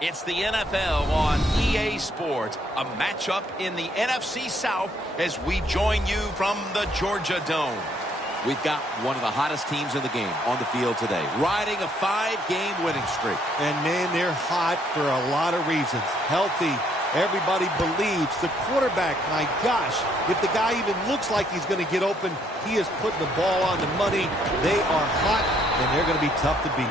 It's the NFL on EA Sports, a matchup in the NFC South as we join you from the Georgia Dome. We've got one of the hottest teams in the game on the field today, riding a 5-game winning streak. And, man, they're hot for a lot of reasons. Healthy. Everybody believes. The quarterback, my gosh, if the guy even looks like he's going to get open, he is putting the ball on the money. They are hot, and they're going to be tough to beat.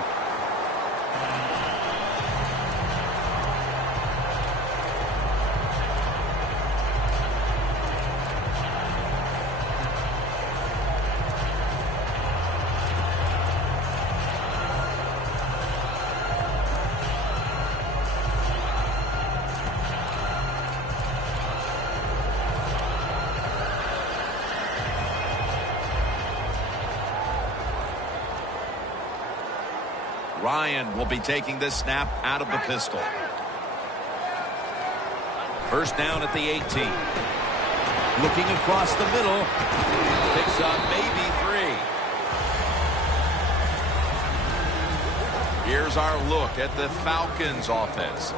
Ryan will be taking this snap out of the pistol. First down at the 18. Looking across the middle. Picks up maybe 3. Here's our look at the Falcons offense.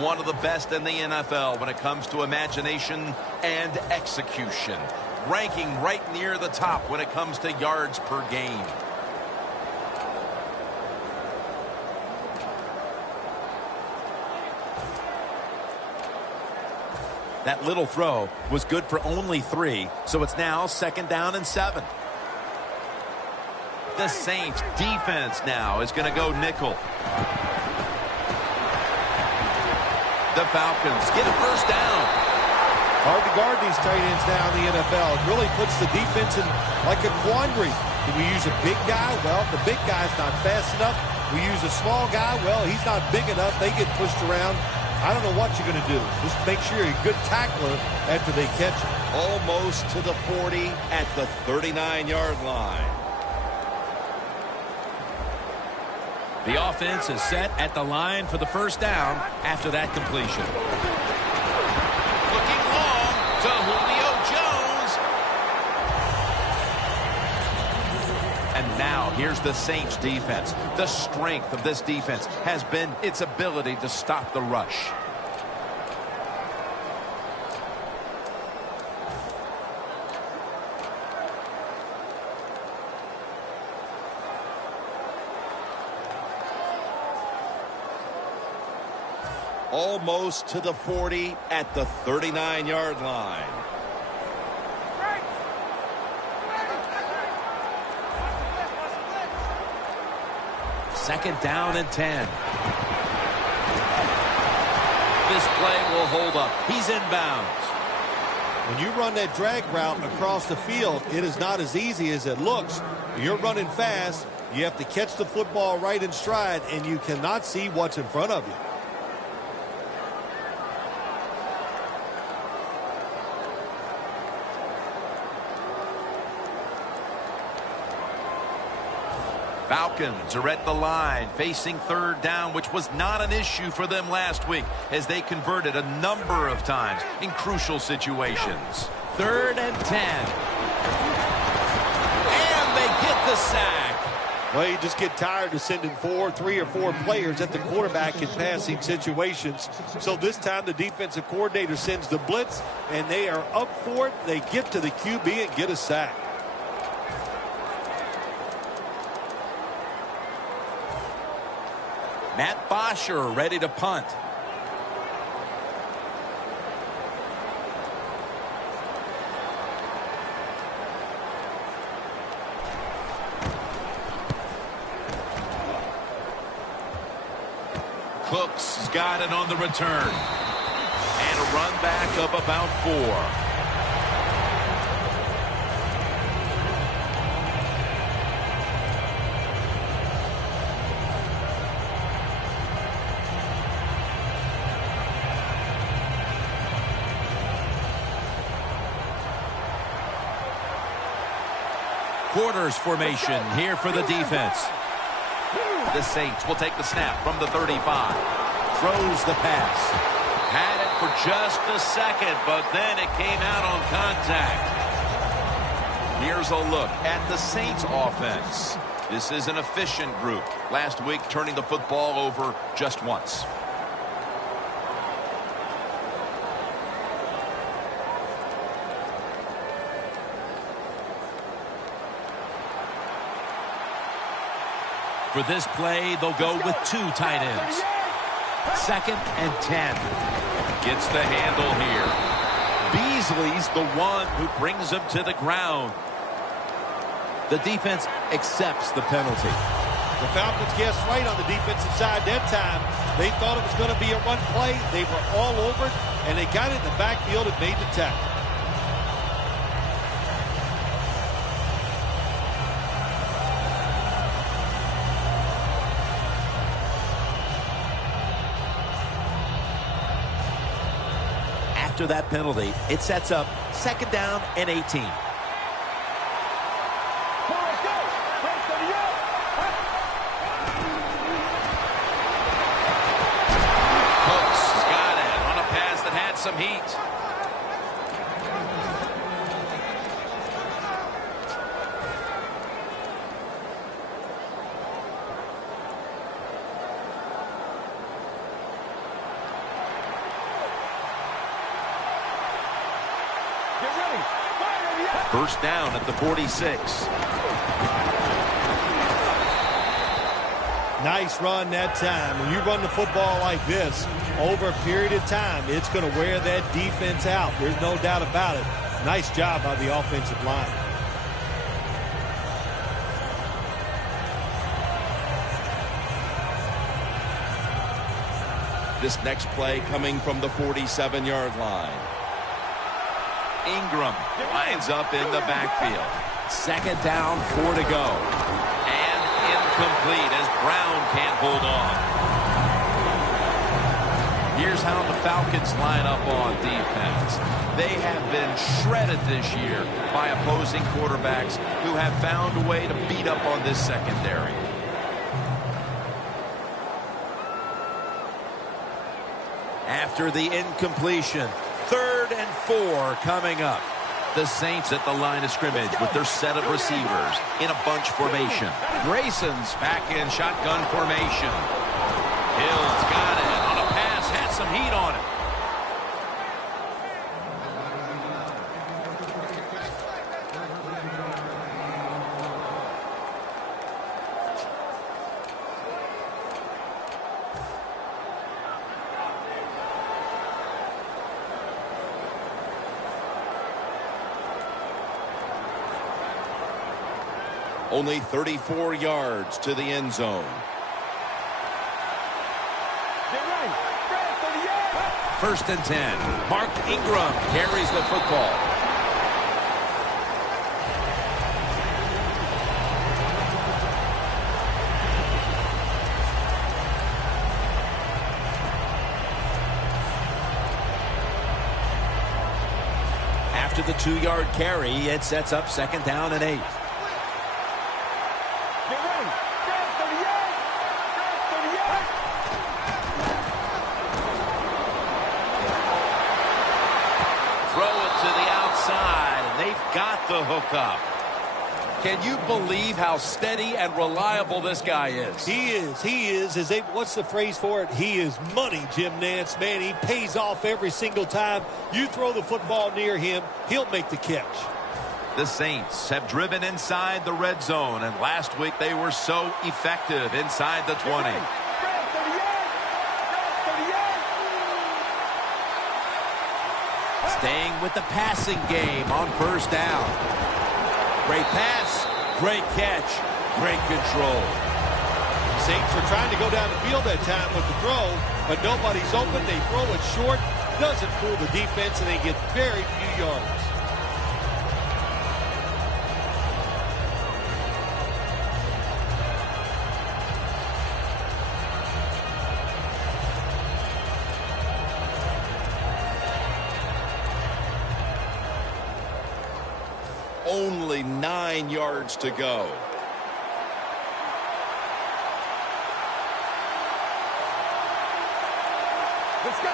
One of the best in the NFL when it comes to imagination and execution. Ranking right near the top when it comes to yards per game. That little throw was good for only 3, so it's now 2nd down and 7. The Saints defense now is going to go nickel. The Falcons get a first down. Hard to guard these tight ends now in the NFL. It really puts the defense in like a quandary. Do we use a big guy? Well, the big guy's not fast enough. We use a small guy. Well, he's not big enough. They get pushed around. I don't know what you're going to do. Just make sure you're a good tackler after they catch it. Almost to the 40 at the 39-yard line. The offense is set at the line for the first down after that completion. Looking long to Julio Jones. And now here's the Saints defense. The strength of this defense has been its ability to stop the rush. Almost to the 40 at the 39-yard line. Second down and 10. This play will hold up. He's inbounds. When you run that drag route across the field, it is not as easy as it looks. You're running fast. You have to catch the football right in stride, and you cannot see what's in front of you. Falcons are at the line facing third down, which was not an issue for them last week as they converted a number of times in crucial situations. 3rd and 10. And they get the sack. Well, you just get tired of sending 3 or 4 players at the quarterback in passing situations. So this time the defensive coordinator sends the blitz, and they are up for it. They get to the QB and get a sack. Matt Bosher ready to punt. Cooks has got it on the return. And a run back of about 4. Quarters formation here for the defense. The Saints will take the snap from the 35. Throws the pass. Had it for just a second, but then it came out on contact. Here's a look at the Saints offense. This is an efficient group. Last week, turning the football over just once. For this play, they'll go with 2 tight ends. 2nd and 10. Gets the handle here. Beasley's the one who brings him to the ground. The defense accepts the penalty. The Falcons guessed right on the defensive side that time. They thought it was going to be a run play. They were all over it, and they got it in the backfield and made the tackle. After that penalty, it sets up 2nd down and 18. Some heat. First down at the 46. Nice run that time. When you run the football like this, over a period of time, it's going to wear that defense out. There's no doubt about it. Nice job by the offensive line. This next play coming from the 47-yard line. Ingram lines up in the backfield. 2nd down, 4 to go. And incomplete as Brown can't hold on. Here's how the Falcons line up on defense. They have been shredded this year by opposing quarterbacks who have found a way to beat up on this secondary. After the incompletion, 3rd and 4 coming up. The Saints at the line of scrimmage with their set of receivers in a bunch formation. Grayson's back in shotgun formation. Hill's got it on a pass, had some heat on it. Only 34 yards to the end zone. First and 10. Mark Ingram carries the football. After the 2-yard carry, it sets up 2nd down and 8. Got the hook up. Can you believe how steady and reliable this guy is? He is. What's the phrase for it? He is money, Jim Nance. Man, he pays off every single time. You throw the football near him, he'll make the catch. The Saints have driven inside the red zone, and last week they were so effective inside the 20. Staying with the passing game on first down. Great pass, great catch, great control. Saints are trying to go down the field that time with the throw, but nobody's open. They throw it short, doesn't fool the defense, and they get very few yards. Only 9 yards to go. Let's go.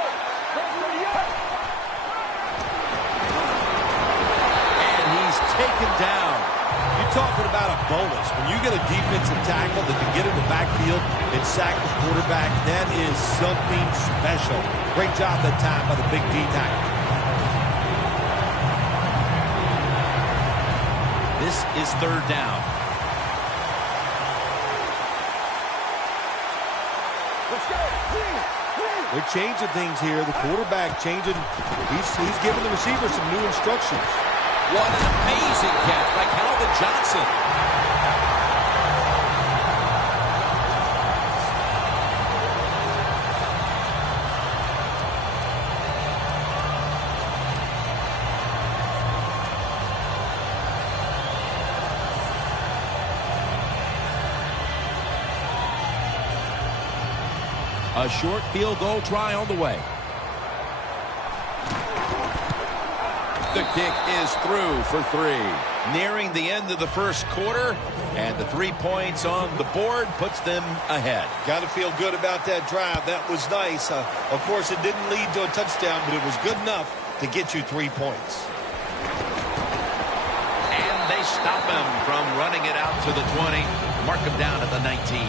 And he's taken down. You're talking about a bonus. When you get a defensive tackle that can get in the backfield and sack the quarterback, that is something special. Great job that time by the big D tackle. This is 3rd down. They're changing things here. The quarterback changing. He's giving the receiver some new instructions. What an amazing catch by Calvin Johnson. A short field goal try on the way. The kick is through for 3. Nearing the end of the first quarter, and the 3 points on the board puts them ahead. Got to feel good about that drive. That was nice. Of course, it didn't lead to a touchdown, but it was good enough to get you 3 points. And they stop him from running it out to the 20. Mark him down at the 19.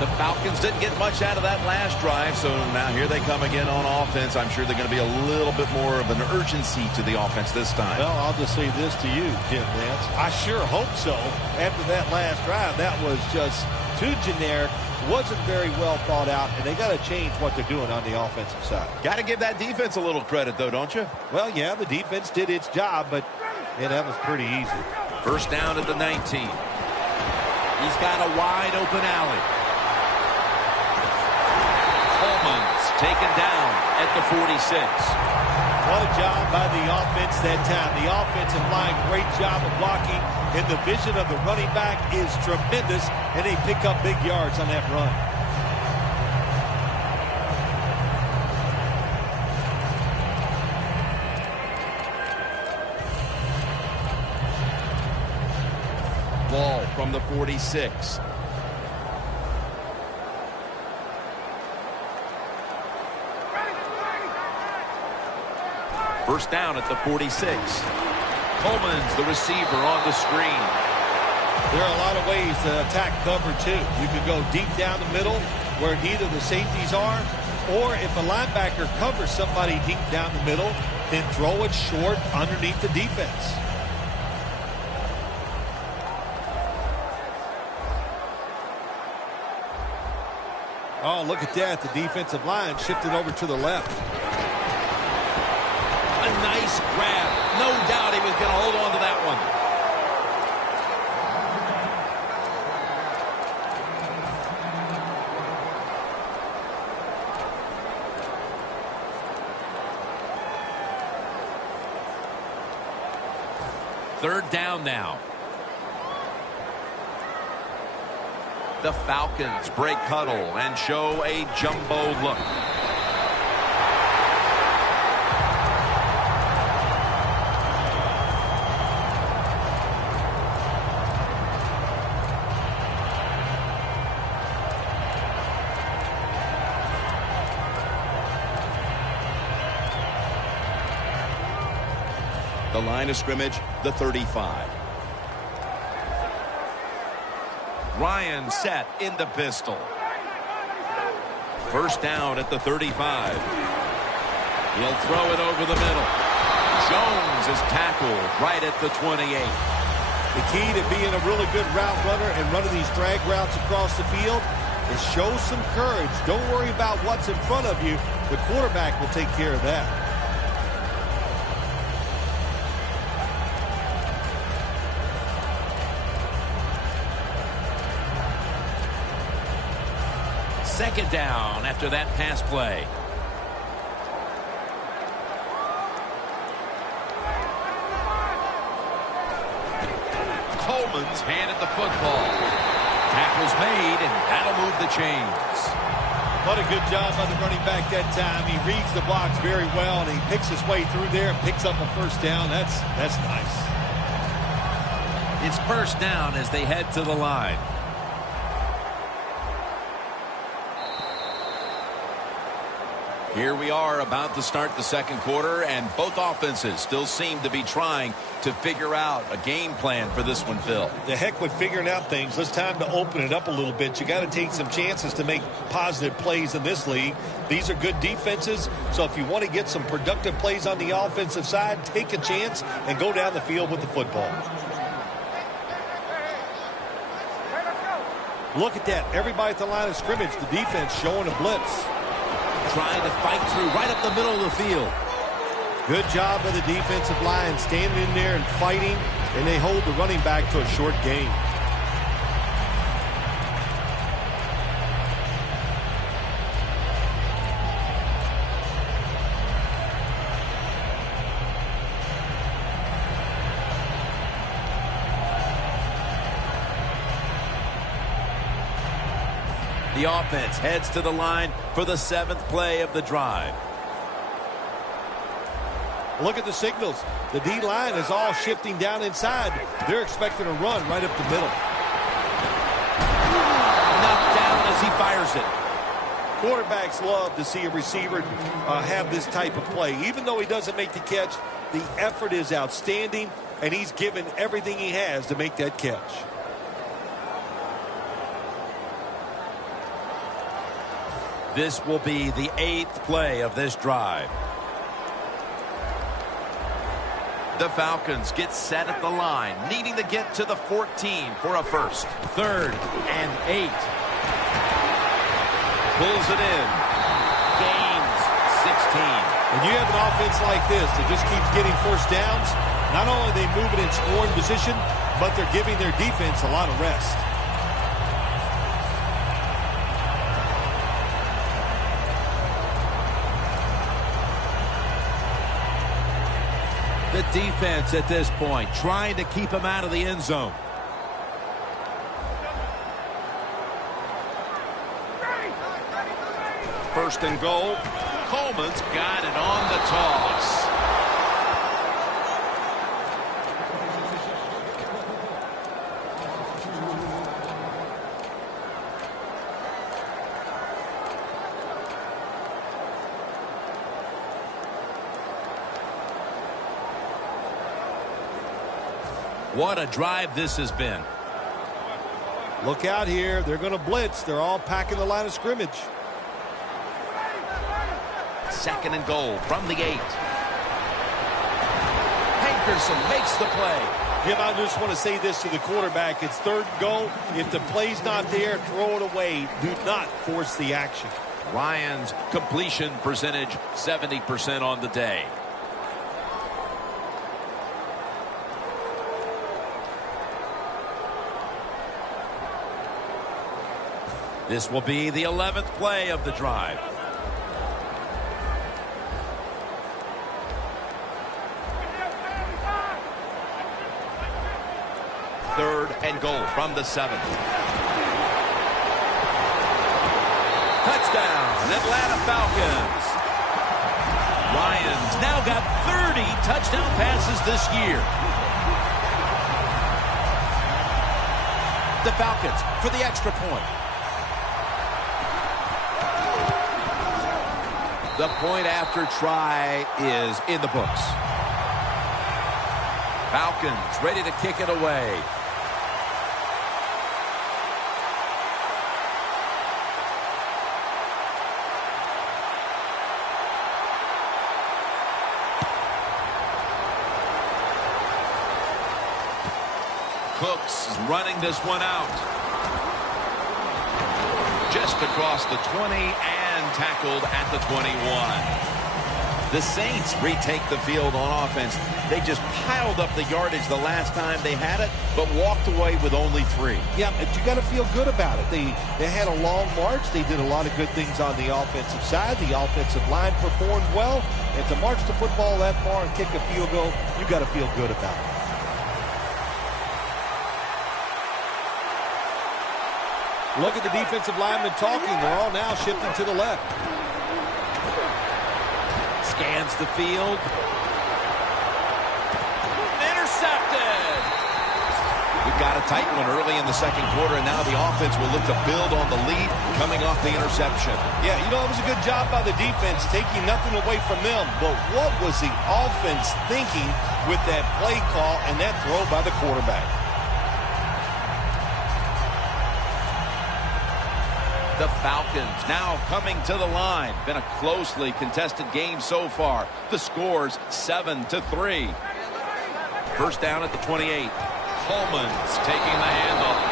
The Falcons didn't get much out of that last drive, so now here they come again on offense. I'm sure they're going to be a little bit more of an urgency to the offense this time. Well, I'll just say this to you, Jim Nance. I sure hope so. After that last drive, that was just too generic, wasn't very well thought out, and they got to change what they're doing on the offensive side. Got to give that defense a little credit, though, don't you? Well, yeah, the defense did its job, but yeah, that was pretty easy. First down at the 19. He's got a wide open alley. Coleman's taken down at the 46. What a job by the offense that time. The offensive line, great job of blocking, and the vision of the running back is tremendous, and they pick up big yards on that run. Ball from the 46. First down at the 46. Coleman's the receiver on the screen. There are a lot of ways to attack cover, too. You can go deep down the middle where neither the safeties are, or if a linebacker covers somebody deep down the middle, then throw it short underneath the defense. Oh, look at that. The defensive line shifted over to the left. A nice grab. No doubt he was going to hold on to that one. Third down now. The Falcons break huddle and show a jumbo look. The line of scrimmage, the 35. Ryan set in the pistol. First down at the 35. He'll throw it over the middle. Jones is tackled right at the 28. The key to being a really good route runner and running these drag routes across the field is show some courage. Don't worry about what's in front of you. The quarterback will take care of that. Second down after that pass play. Coleman's handed the football. Tackle's made, and that'll move the chains. What a good job by the running back that time. He reads the blocks very well, and he picks his way through there and picks up a first down. That's nice. It's first down as they head to the line. Here we are about to start the second quarter, and both offenses still seem to be trying to figure out a game plan for this one, Phil. The heck with figuring out things. It's time to open it up a little bit. You got to take some chances to make positive plays in this league. These are good defenses, so if you want to get some productive plays on the offensive side, take a chance and go down the field with the football. Look at that. Everybody at the line of scrimmage, the defense showing a blitz. Trying to fight through right up the middle of the field. Good job of the defensive line standing in there and fighting, and they hold the running back to a short gain. The offense heads to the line for the 7th play of the drive. Look at the signals. The D-line is all shifting down inside. They're expecting a run right up the middle. Knocked down as he fires it. Quarterbacks love to see a receiver have this type of play. Even though he doesn't make the catch, the effort is outstanding, and he's given everything he has to make that catch. This will be the 8th play of this drive. The Falcons get set at the line, needing to get to the 14 for a first. 3rd and 8. Pulls it in. Gains 16. When you have an offense like this that just keeps getting first downs, not only are they moving in scoring position, but they're giving their defense a lot of rest. The defense at this point trying to keep him out of the end zone. First and goal. Coleman's got it on the toss. What a drive this has been. Look out here. They're going to blitz. They're all packing the line of scrimmage. 2nd and goal from the 8. Hankerson makes the play. Jim, I just want to say this to the quarterback. It's 3rd and goal. If the play's not there, throw it away. Do not force the action. Ryan's completion percentage 70% on the day. This will be the 11th play of the drive. Third and goal from the 7. Touchdown, Atlanta Falcons. Ryan's now got 30 touchdown passes this year. The Falcons for the extra point. The point after try is in the books. Falcons ready to kick it away. Cooks is running this one out. Just across the 20 and tackled at the 21. The Saints retake the field on offense. They just piled up the yardage the last time they had it, but walked away with only 3. Yeah, but you got to feel good about it. They had a long march. They did a lot of good things on the offensive side. The offensive line performed well. And to march the football that far and kick a field goal, you got to feel good about it. Look at the defensive linemen talking. They're all now shifting to the left. Scans the field. Intercepted. We've got a tight one early in the 2nd quarter, and now the offense will look to build on the lead coming off the interception. Yeah, you know, it was a good job by the defense, taking nothing away from them. But what was the offense thinking with that play call and that throw by the quarterback? The Falcons now coming to the line. Been a closely contested game so far. The score's 7-3. First down at the 28. Coleman's taking the handoff.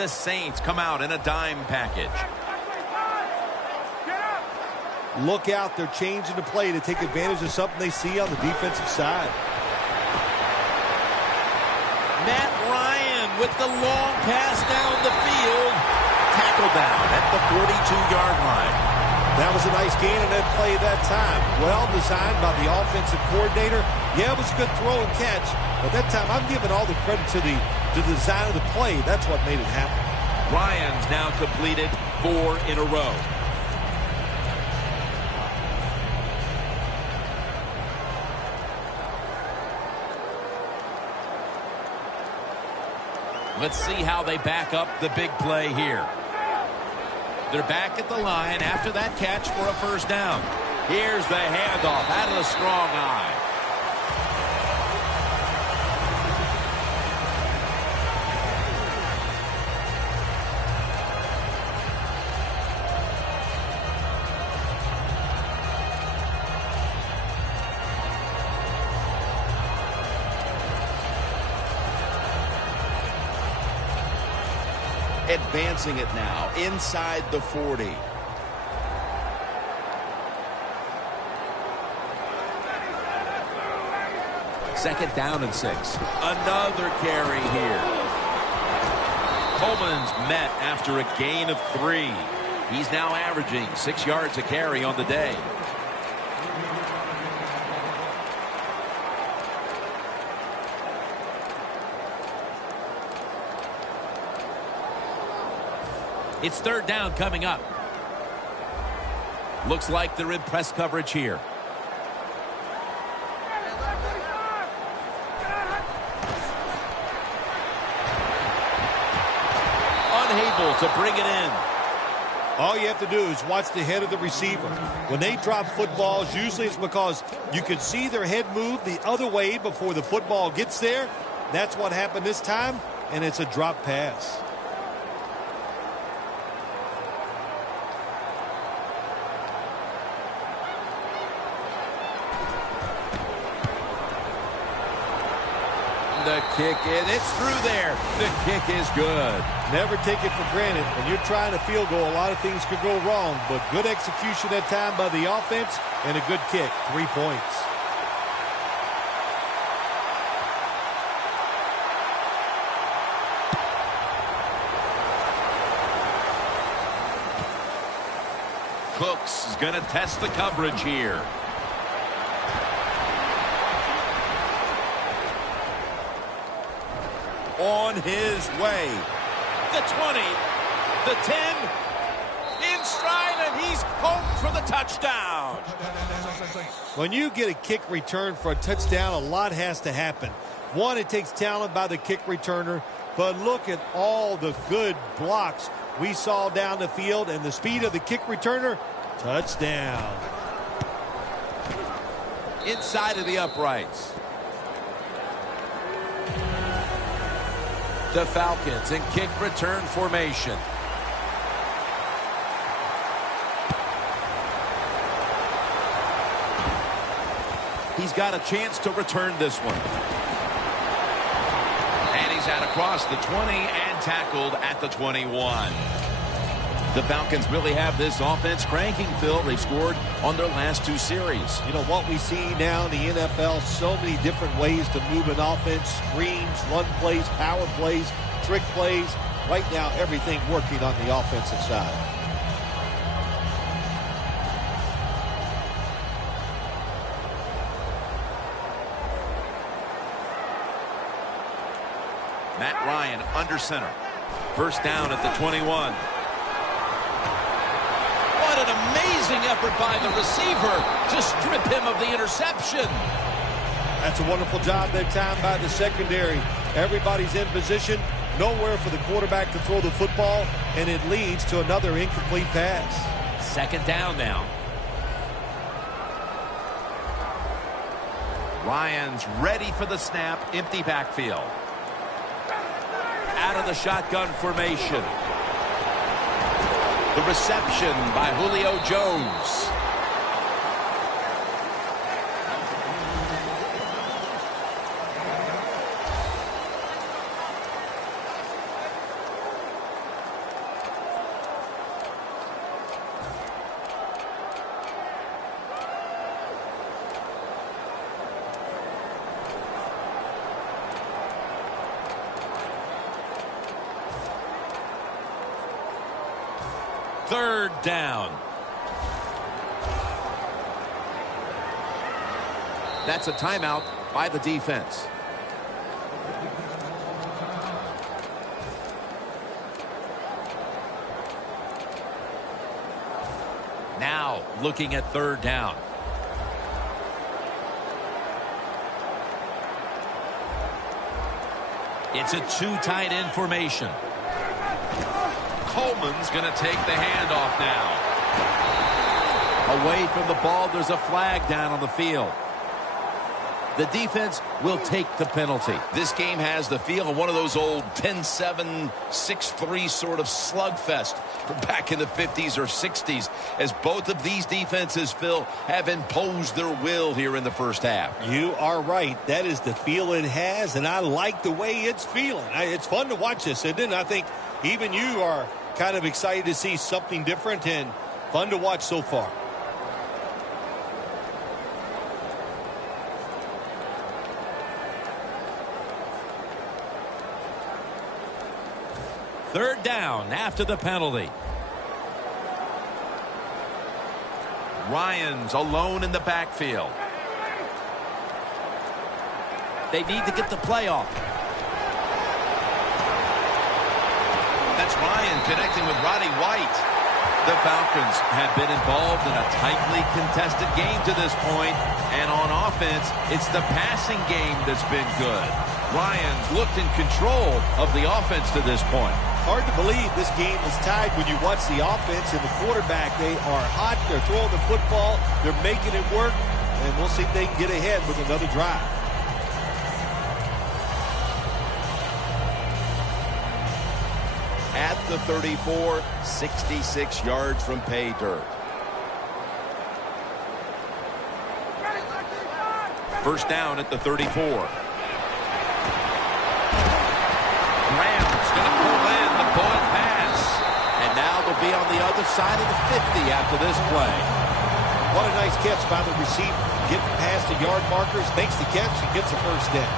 The Saints come out in a dime package. Look out, they're changing the play to take advantage of something they see on the defensive side. Matt Ryan with the long pass down the field. Tackle down at the 42-yard line. That was a nice gain on that play that time. Well designed by the offensive coordinator. Yeah, it was a good throw and catch. But that time, I'm giving all the credit to the design of the play. That's what made it happen. Ryan's now completed 4 in a row. Let's see how they back up the big play here. They're back at the line after that catch for a first down. Here's the handoff out of the strong eye. Advancing it now inside the 40. Second down and 6. Another carry here. Coleman's met after a gain of 3. He's now averaging 6 yards a carry on the day. It's third down coming up. Looks like they're in press coverage here. Unable to bring it in. All you have to do is watch the head of the receiver. When they drop footballs, usually it's because you can see their head move the other way before the football gets there. That's what happened this time, and it's a drop pass. The kick, and it's through there. The kick is good. Never take it for granted. When you're trying a field goal, a lot of things could go wrong, but good execution that time by the offense and a good kick. 3 points. Cooks is going to test the coverage here. On his way. The 20, the 10, in stride, and he's home for the touchdown. When you get a kick return for a touchdown, a lot has to happen. One, it takes talent by the kick returner, but look at all the good blocks we saw down the field and the speed of the kick returner. Touchdown. Inside of the uprights. The Falcons in kick return formation. He's got a chance to return this one. And he's out across the 20 and tackled at the 21. The Falcons really have this offense cranking, Phil. They've scored on their last 2 series. You know, what we see now in the NFL, so many different ways to move an offense. Screens, run plays, power plays, trick plays. Right now, everything working on the offensive side. Matt Ryan under center. First down at the 21. What an amazing effort by the receiver to strip him of the interception. That's a wonderful job that time by the secondary. Everybody's in position. Nowhere for the quarterback to throw the football, and it leads to another incomplete pass. Second down now. Ryan's ready for the snap. Empty backfield. Out of the shotgun formation. The reception by Julio Jones. Third down. That's a timeout by the defense. Now looking at third down. It's a two tight end formation. Coleman's going to take the handoff now. Away from the ball, there's a flag down on the field. The defense will take the penalty. This game has the feel of one of those old 10-7, 6-3 sort of slugfest from back in the 50s or 60s, as both of these defenses, Phil, have imposed their will here in the first half. You are right. That is the feel it has, and I like the way it's feeling. It's fun to watch this, isn't it? I think even you are kind of excited to see something different and fun to watch so far. Third down after the penalty. Ryan's alone in the backfield. They need to get the play off. That's Ryan connecting with Roddy White. The Falcons have been involved in a tightly contested game to this point, and on offense, it's the passing game that's been good. Ryan's looked in control of the offense to this point. Hard to believe this game is tied when you watch the offense and the quarterback. They are hot. They're throwing the football. They're making it work. And we'll see if they can get ahead with another drive. At the 34, 66 yards from pay dirt. First down at the 34. Graham's going to pull in the bullet pass. And now they'll be on the other side of the 50 after this play. What a nice catch by the receiver. Getting past the yard markers, makes the catch, and gets a first down.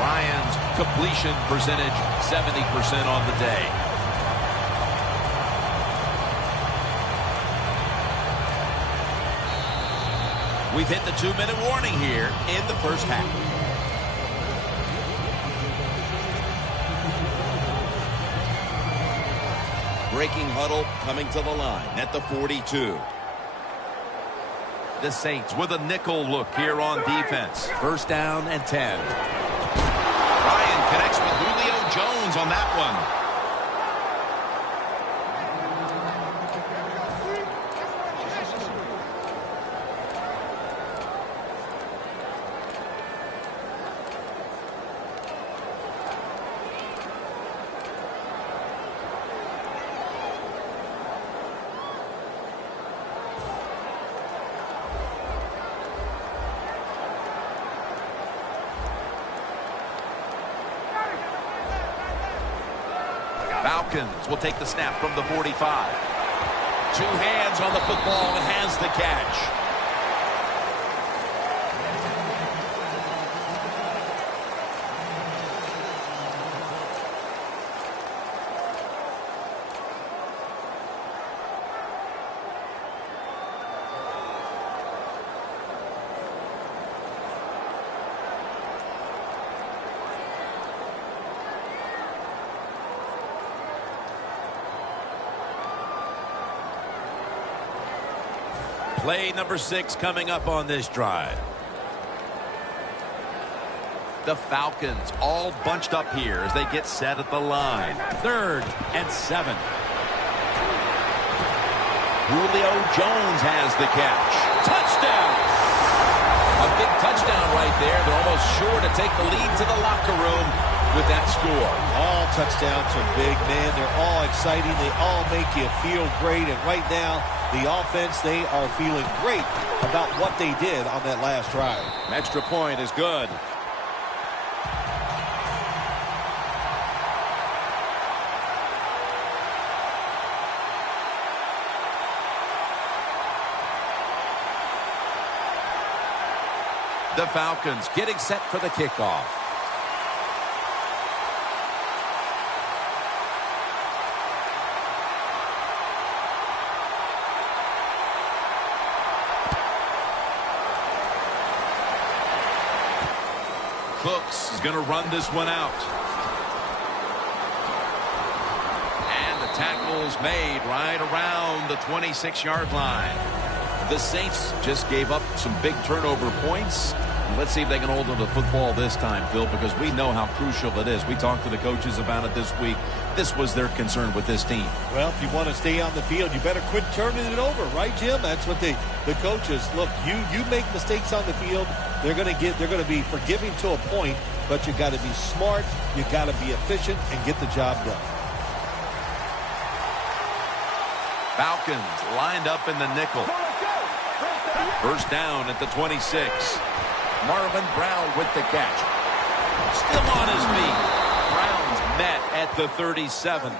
Ryan's completion percentage, 70% on the day. We've hit the 2-minute warning here in the first half. Breaking huddle coming to the line at the 42. The Saints with a nickel look here on defense. First down and 10. Ryan connects with Julio Jones on that one. Falcons will take the snap from the 45. Two hands on the football and has the catch. Play number 6 coming up on this drive. The Falcons all bunched up here as they get set at the line. 3rd and 7. Julio Jones has the catch. Touchdown! A big touchdown right there. They're almost sure to take the lead to the locker room with that score. All touchdowns are big, man. They're all exciting. They all make you feel great. And right now, the offense, they are feeling great about what they did on that last drive. Extra point is good. The Falcons getting set for the kickoff. Cooks is going to run this one out. And the tackle's made right around the 26-yard line. The Saints just gave up some big turnover points. Let's see if they can hold on to the football this time, Phil, because we know how crucial it is. We talked to the coaches about it this week. This was their concern with this team. Well, if you want to stay on the field, you better quit turning it over, right, Jim? That's what the coaches look. You make mistakes on the field, they're going to be forgiving to a point, but you got to be smart, you got to be efficient, and get the job done. Falcons lined up in the nickel. First down at the 26. Marvin Brown with the catch. Still on his feet. Brown's met at the 37.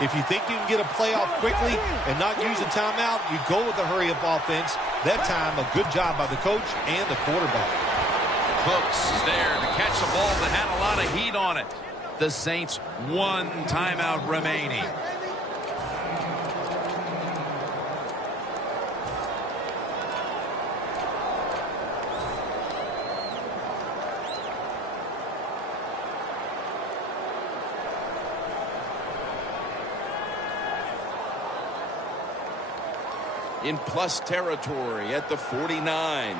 If you think you can get a playoff quickly and not use a timeout, you go with the hurry-up offense. That time, a good job by the coach and the quarterback. Cooks is there to catch the ball that had a lot of heat on it. The Saints, one timeout remaining. In plus territory at the 49.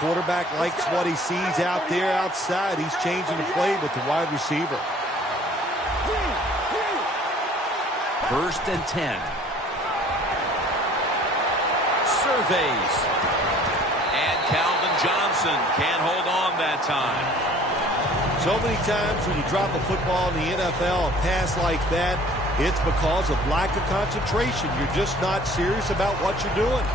Quarterback likes what he sees out there outside. He's changing the play with the wide receiver. First and 10. Surveys. And Calvin Johnson can't hold on that time. So many times when you drop a football in the NFL, a pass like that, it's because of lack of concentration. You're just not serious about what you're doing.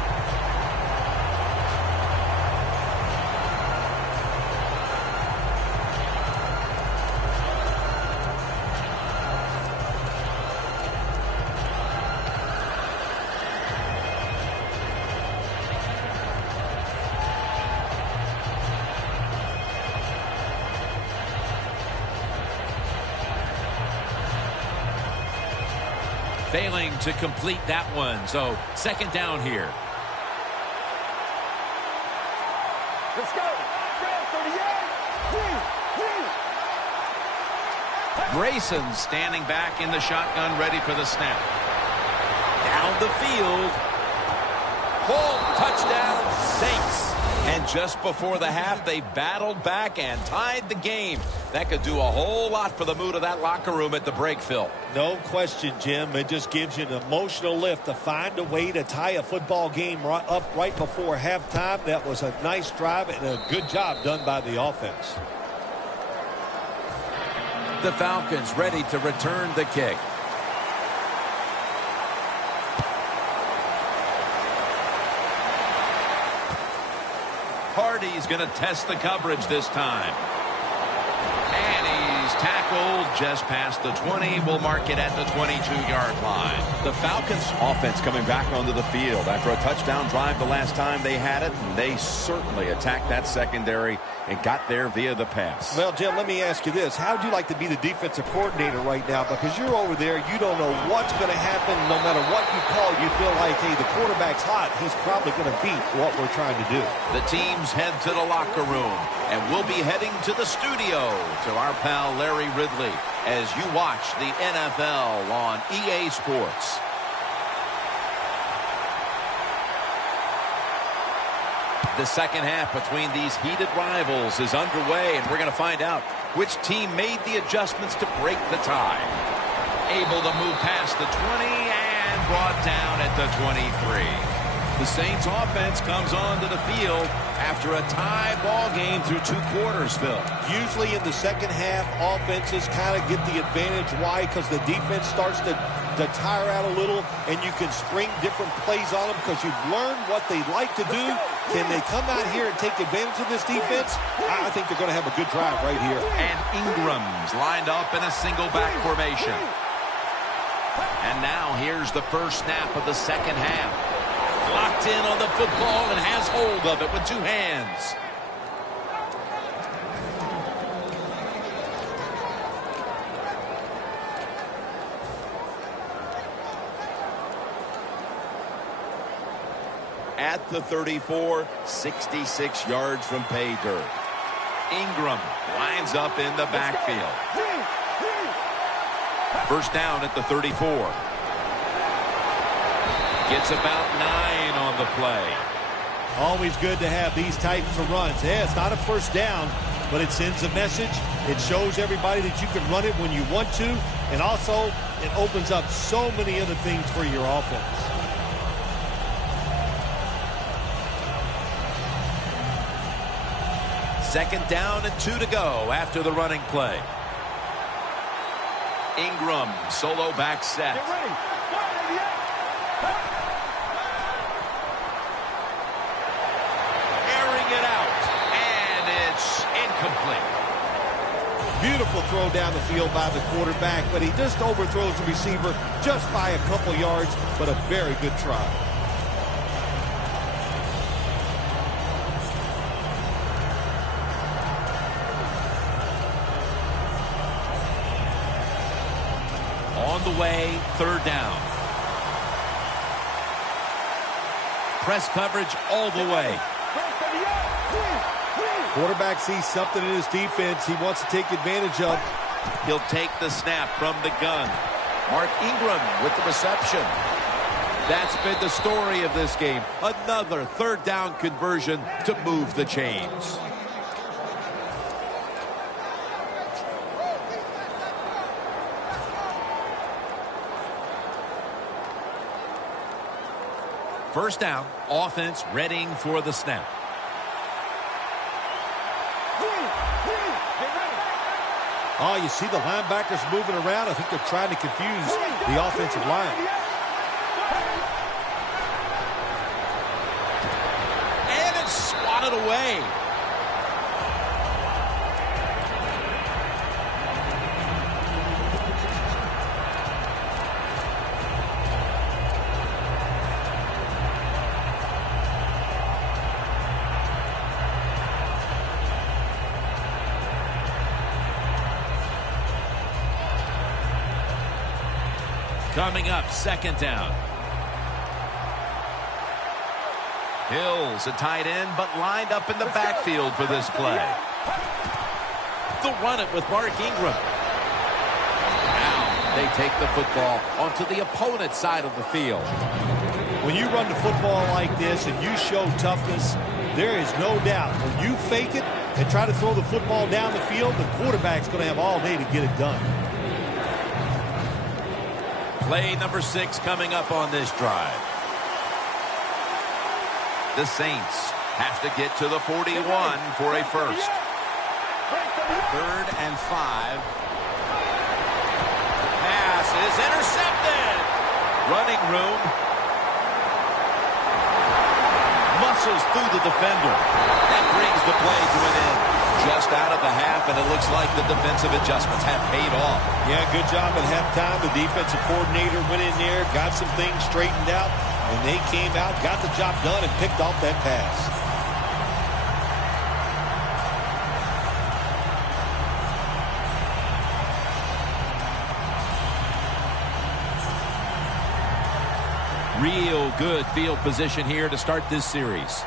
Failing to complete that one. So second down here. Let's go. Grayson standing back in the shotgun, ready for the snap. Down the field. Pull, touchdown, Saints. And just before the half, they battled back and tied the game. That could do a whole lot for the mood of that locker room at the break, Phil. No question, Jim. It just gives you an emotional lift to find a way to tie a football game up right before halftime. That was a nice drive and a good job done by the offense. The Falcons ready to return the kick. Hardy's going to test the coverage this time. And he's tackled just past the 20. We'll mark it at the 22-yard line. The Falcons offense coming back onto the field after a touchdown drive the last time they had it. And they certainly attacked that secondary and got there via the pass. Well, Jim, let me ask you this. How would you like to be the defensive coordinator right now? Because you're over there, you don't know what's going to happen. No matter what you call, you feel like, hey, the quarterback's hot. He's probably going to beat what we're trying to do. The teams head to the locker room, and we'll be heading to the studio to our pal Larry Ridley as you watch the NFL on EA Sports. The second half between these heated rivals is underway, and we're going to find out which team made the adjustments to break the tie. Able to move past the 20 and brought down at the 23. The Saints offense comes onto the field after a tie ball game through 2 quarters, Phil. Usually in the second half, offenses kind of get the advantage. Why? Because the defense starts to tire out a little, and you can spring different plays on them because you've learned what they like to do. Can they come out here and take advantage of this defense? I think they're going to have a good drive right here. And Ingram's lined up in a single back formation. And now here's the first snap of the second half. Locked in on the football and has hold of it with 2 hands. at the 34, 66 yards from pay dirt. Ingram lines up in the backfield. First down at the 34. Gets about 9 on the play. Always good to have these types of runs. Yeah, it's not a first down, but it sends a message. It shows everybody that you can run it when you want to, and also it opens up so many other things for your offense. Second down and 2 to go after the running play. Ingram, solo back set. Airing it out, and it's incomplete. Beautiful throw down the field by the quarterback, but he just overthrows the receiver just by a couple yards, but a very good try. On the way, third down. Press coverage all the way. Quarterback sees something in his defense he wants to take advantage of. He'll take the snap from the gun. Mark Ingram with the reception. That's been the story of this game. Another third down conversion to move the chains. First down, offense readying for the snap. Oh, you see the linebackers moving around. I think they're trying to confuse the offensive line. And it's swatted away. Coming up, second down. Hill's a tight end, but lined up in the backfield for this play. They'll run it with Mark Ingram. Now they take the football onto the opponent's side of the field. When you run the football like this and you show toughness, there is no doubt when you fake it and try to throw the football down the field, the quarterback's going to have all day to get it done. Play number 6 coming up on this drive. The Saints have to get to the 41 for a first. 3rd and 5. Pass is intercepted. Running room. Muscles through the defender. That brings the play to an end. Just out of the half, and it looks like the defensive adjustments have paid off. Yeah, good job at halftime. The defensive coordinator went in there, got some things straightened out, and they came out, got the job done, and picked off that pass. Real good field position here to start this series.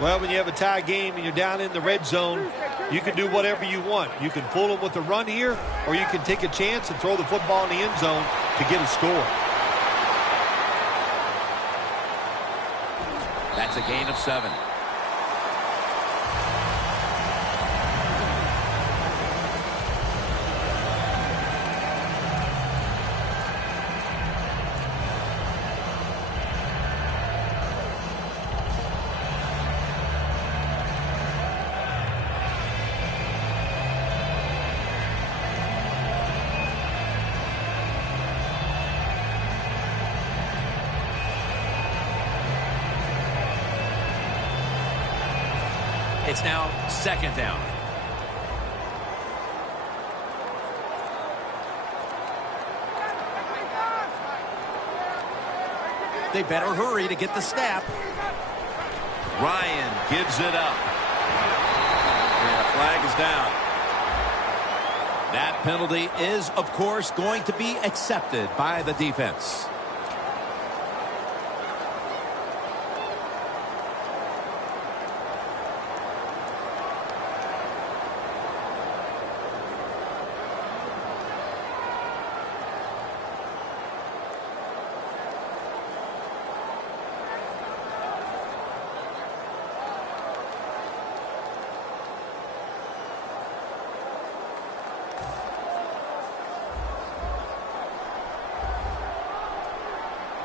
Well, when you have a tie game and you're down in the red zone, you can do whatever you want. You can fool them with a run here, or you can take a chance and throw the football in the end zone to get a score. That's a gain of 7. It's now second down. They better hurry to get the snap. Ryan gives it up. And the flag is down. That penalty is, of course, going to be accepted by the defense.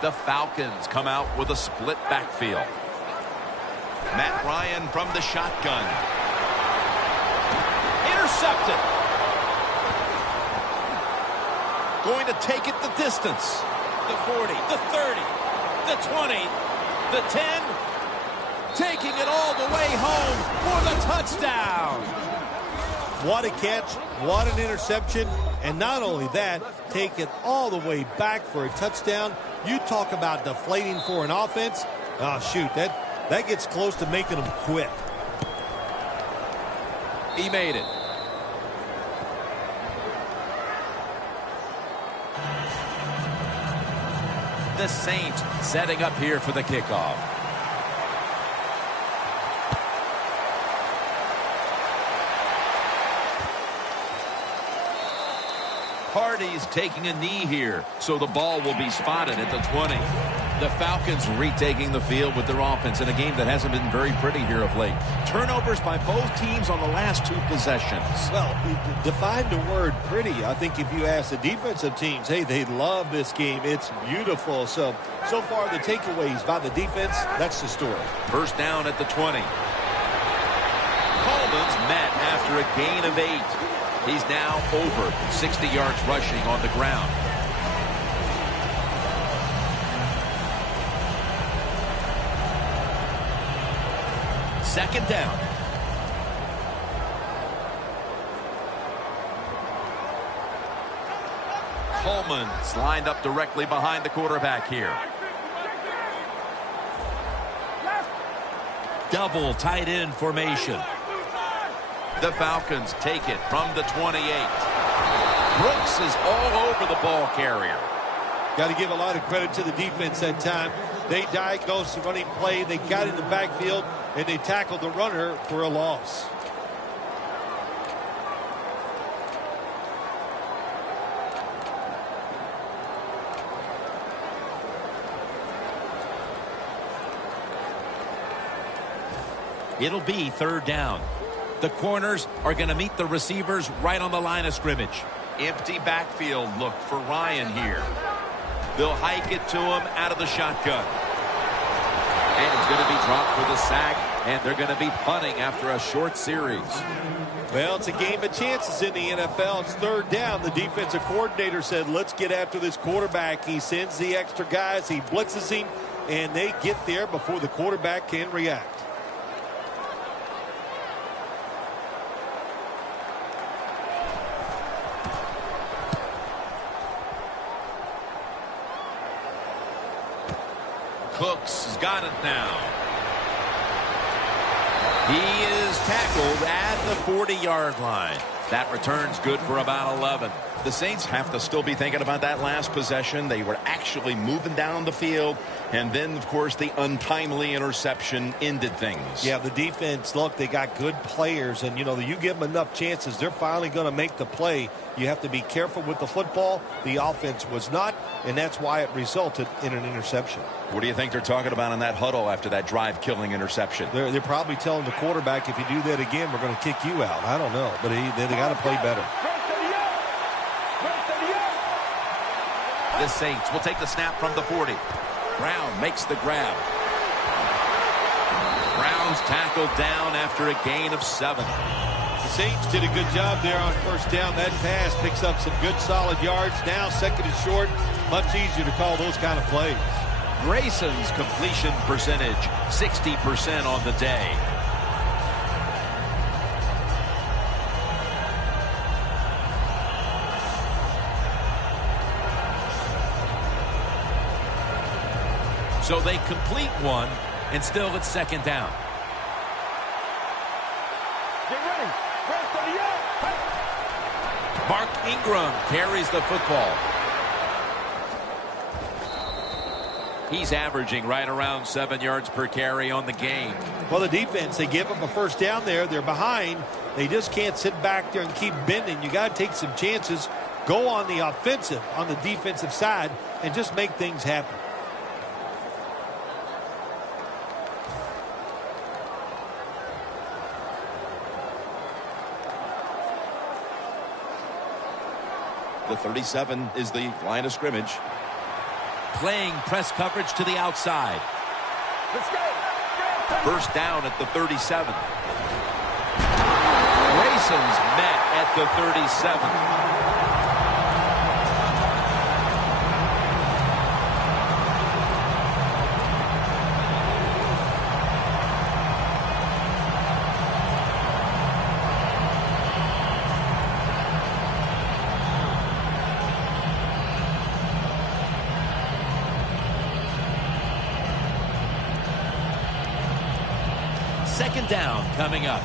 The Falcons come out with a split backfield. Matt Ryan from the shotgun. Intercepted. Going to take it the distance. The 40, the 30, the 20, the 10. Taking it all the way home for the touchdown. What a catch, what an interception, and not only that, take it all the way back for a touchdown. You talk about deflating for an offense. Oh, shoot, that gets close to making them quit. He made it. The Saints setting up here for the kickoff. Hardy's taking a knee here, so the ball will be spotted at the 20. The Falcons retaking the field with their offense in a game that hasn't been very pretty here of late. Turnovers by both teams on the last two possessions. Well, define the word pretty. I think if you ask the defensive teams, hey, they love this game. It's beautiful. So far the takeaways by the defense, that's the story. First down at the 20. Coleman's met after a gain of 8. He's now over 60 yards rushing on the ground. Second down. Coleman's lined up directly behind the quarterback here. Double tight end formation. The Falcons take it from the 28. Brooks is all over the ball carrier. Got to give a lot of credit to the defense that time. They diagnosed the running play, they got in the backfield, and they tackled the runner for a loss. It'll be third down. The corners are going to meet the receivers right on the line of scrimmage. Empty backfield look for Ryan here. They'll hike it to him out of the shotgun. And he's going to be dropped for the sack, and they're going to be punting after a short series. Well, it's a game of chances in the NFL. It's third down. The defensive coordinator said, let's get after this quarterback. He sends the extra guys. He blitzes him, and they get there before the quarterback can react. Cooks has got it now. He is tackled at the 40-yard line. That return's good for about 11. The Saints have to still be thinking about that last possession. They were actually moving down the field, and then, of course, the untimely interception ended things. Yeah, the defense, look, they got good players, and, you know, you give them enough chances, they're finally going to make the play. You have to be careful with the football. The offense was not, and that's why it resulted in an interception. What do you think they're talking about in that huddle after that drive-killing interception? They're probably telling the quarterback, if you do that again, we're going to kick you out. I don't know, but they got to play better. The Saints will take the snap from the 40. Brown makes the grab. Brown's tackled down after a gain of 7. The Saints did a good job there on first down. That pass picks up some good solid yards. Now second and short, much easier to call those kind of plays. Grayson's completion percentage, 60% on the day. So they complete one, and still it's second down. Get ready. Mark Ingram carries the football. He's averaging right around 7 yards per carry on the game. Well, the defense, they give them a first down there. They're behind. They just can't sit back there and keep bending. You got to take some chances. Go on the offensive, on the defensive side, and just make things happen. The 37 is the line of scrimmage. Playing press coverage to the outside. Let's go. First down at the 37. Grayson's met at the 37. Second down coming up.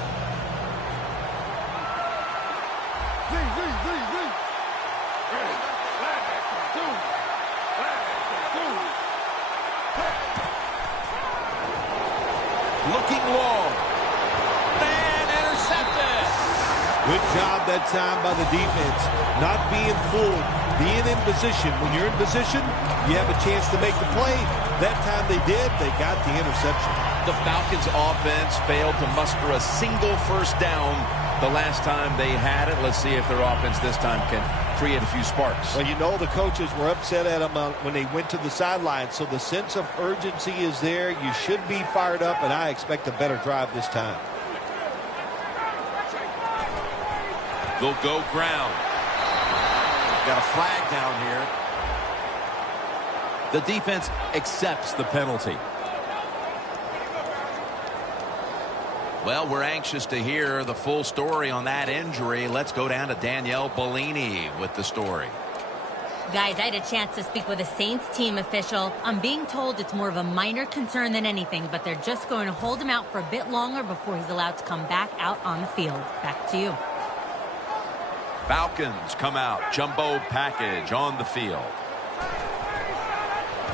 Looking long. And intercepted. Good job that time by the defense. Not being fooled. Being in position. When you're in position, you have a chance to make the play. That time they did. They got the interception. The Falcons offense failed to muster a single first down the last time they had it. Let's see if their offense this time can create a few sparks. Well, you know the coaches were upset at them when they went to the sideline, so the sense of urgency is there. You should be fired up, and I expect a better drive this time. They'll go ground. Got a flag down here. The defense accepts the penalty. Well, we're anxious to hear the full story on that injury. Let's go down to Danielle Bellini with the story. Guys, I had a chance to speak with a Saints team official. I'm being told it's more of a minor concern than anything, but they're just going to hold him out for a bit longer before he's allowed to come back out on the field. Back to you. Falcons come out. Jumbo package on the field.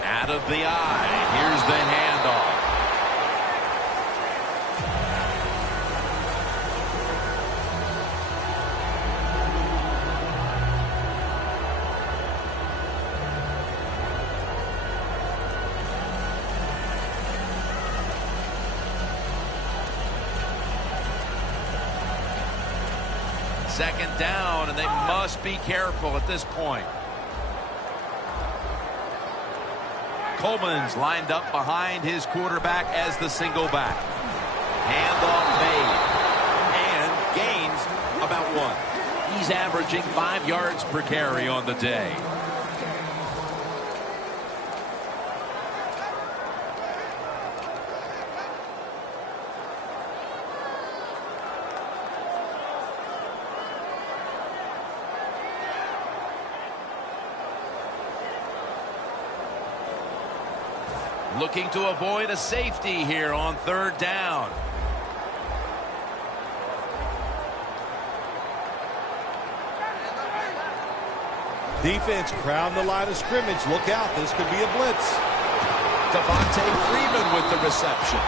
Out of the eye. Here's the handoff. Second down, and they must be careful at this point. Coleman's lined up behind his quarterback as the single back. Handoff made. And gains about 1. He's averaging 5 yards per carry on the day. Looking to avoid a safety here on third down. Defense crowd the line of scrimmage. Look out. This could be a blitz. Devontae Freeman with the reception.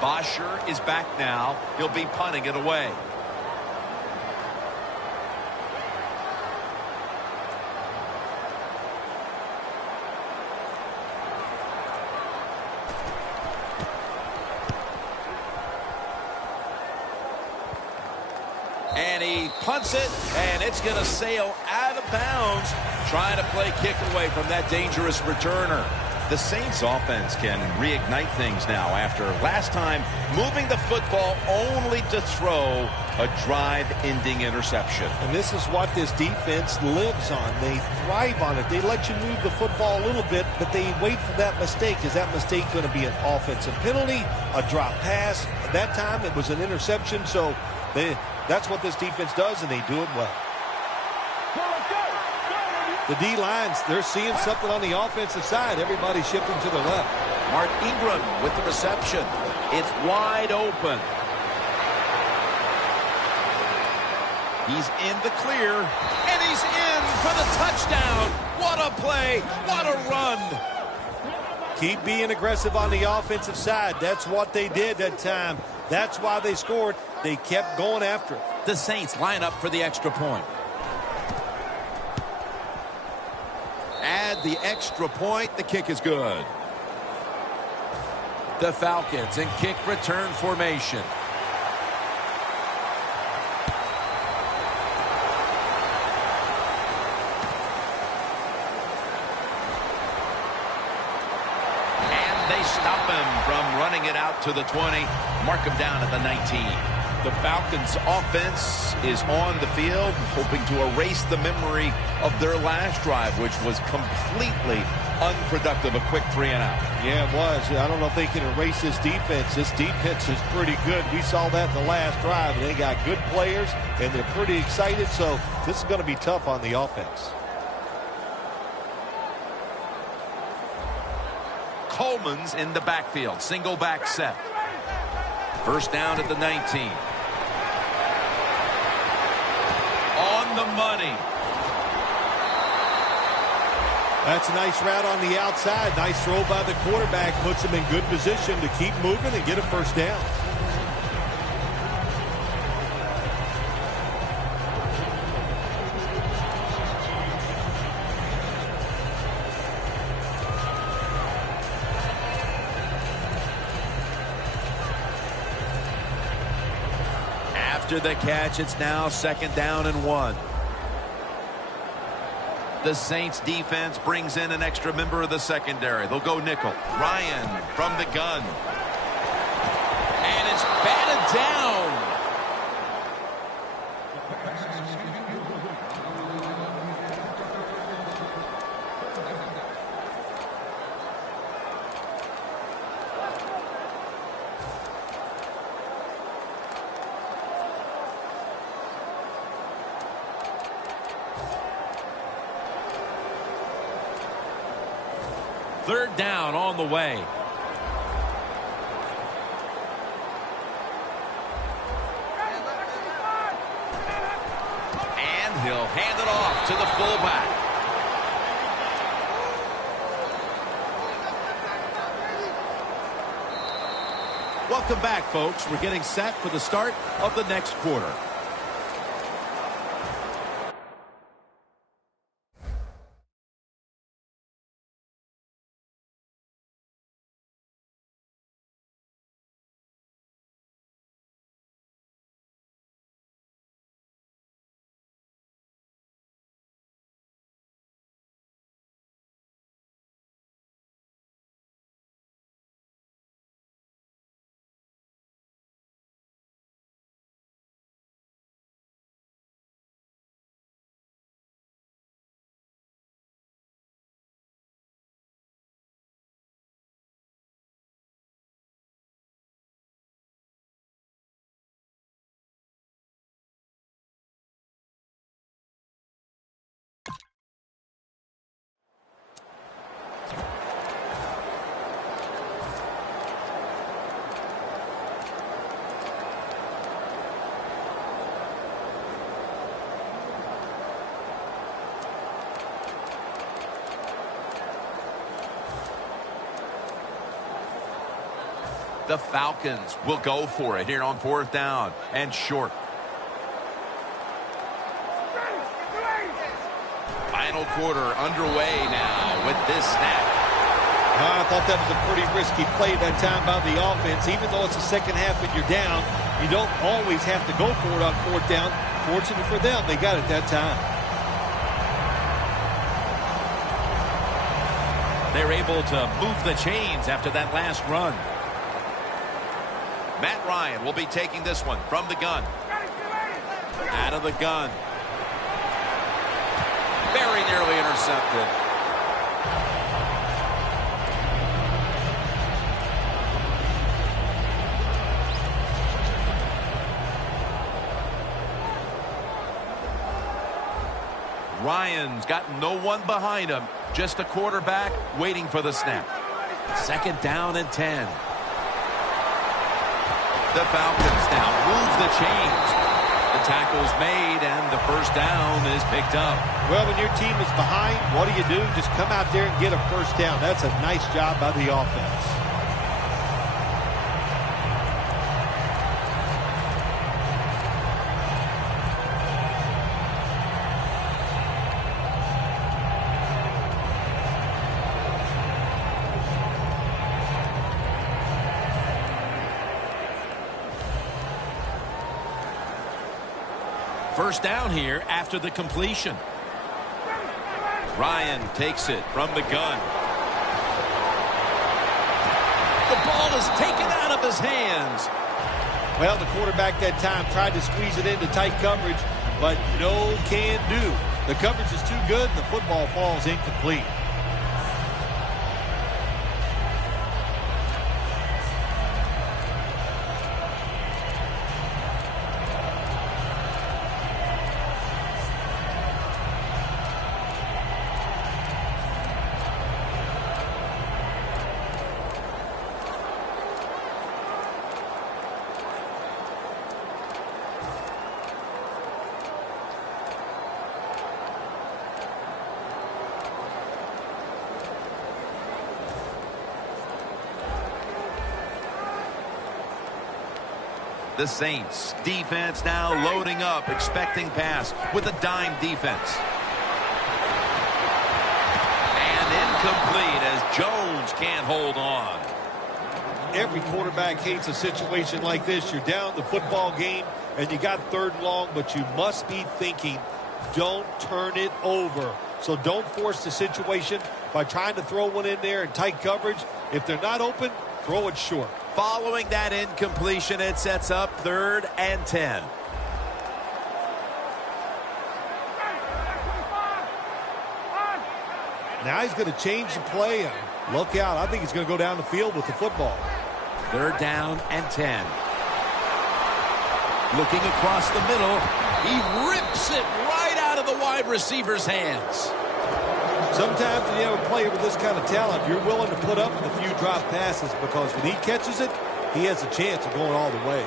Bosher is back now. He'll be punting it away. And he punts it, and it's going to sail out of bounds, trying to play kick away from that dangerous returner. The Saints offense can reignite things now after last time moving the football only to throw a drive-ending interception. And this is what this defense lives on. They thrive on it. They let you move the football a little bit, but they wait for that mistake. Is that mistake going to be an offensive penalty, a drop pass? That time it was an interception, so that's what this defense does, and they do it well. Let's go. The D-lines, they're seeing something on the offensive side. Everybody's shifting to the left. Mark Ingram with the reception. It's wide open. He's in the clear, and he's in for the touchdown. What a play. What a run. Keep being aggressive on the offensive side. That's what they did that time. That's why they scored. They kept going after it. The Saints line up for the extra point. Add the extra point. The kick is good. The Falcons in kick return formation. And they stop him from running it out to the 20. Mark him down at the 19. The Falcons offense is on the field, hoping to erase the memory of their last drive, which was completely unproductive. A quick 3-and-out. Yeah, it was. I don't know if they can erase this defense. This defense is pretty good. We saw that in the last drive. They got good players, and they're pretty excited, so this is going to be tough on the offense. Coleman's in the backfield. Single back set. First down at the 19. On the money. That's a nice route on the outside. Nice throw by the quarterback. Puts him in good position to keep moving and get a first down. After the catch, it's now 2nd down and 1. The Saints defense brings in an extra member of the secondary. They'll go nickel. Ryan from the gun. And it's batted down. Third down on the way. And he'll hand it off to the fullback. Welcome back, folks. We're getting set for the start of the next quarter. The Falcons will go for it here on 4th down and short. Final quarter underway now with this snap. I thought that was a pretty risky play that time by the offense. Even though it's the second half and you're down, you don't always have to go for it on 4th down. Fortunate for them, they got it that time. They're able to move the chains after that last run. Matt Ryan will be taking this one from the gun. Out of the gun. Very nearly intercepted. Ryan's got no one behind him, just a quarterback waiting for the snap. 2nd down and 10. The Falcons now move the chains. The tackle's made, and the 1st down is picked up. Well, when your team is behind, what do? Just come out there and get a 1st down. That's a nice job by the offense. First down here after the completion. Ryan takes it from the gun. The ball is taken out of his hands. Well, the quarterback that time tried to squeeze it into tight coverage, but no can do. The coverage is too good, and the football falls incomplete. The Saints defense now loading up, expecting pass with a dime defense. And incomplete as Jones can't hold on. Every quarterback hates a situation like this. You're down the football game and you got 3rd and long, but you must be thinking, don't turn it over. So don't force the situation by trying to throw one in there in tight coverage. If they're not open, throw it short. Following that incompletion, it sets up 3rd and 10. Now he's going to change the play. Look out. I think he's going to go down the field with the football. 3rd down and 10. Looking across the middle. He rips it right out of the wide receiver's hands. Sometimes when you have a player with this kind of talent, you're willing to put up with a few drop passes because when he catches it, he has a chance of going all the way.